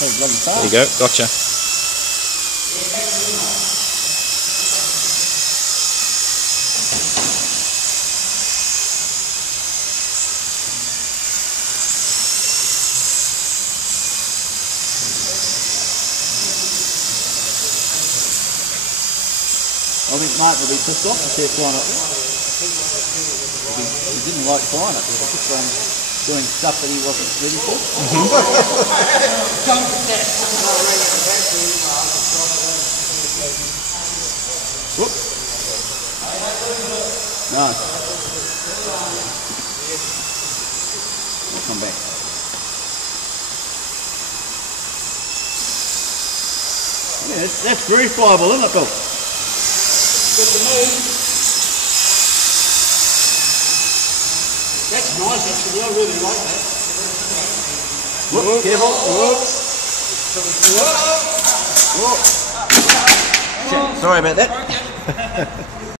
There you go, gotcha. I think Mark will be pissed off to see it flying up there. He didn't like flying up there. He kept on doing stuff that he wasn't ready for. Whoop. No. I'll come back. Yeah, that's very flyable, isn't it, Bill? Good to me. That's nice actually, I really like that. Whoop, careful. Whoop. Sorry about that.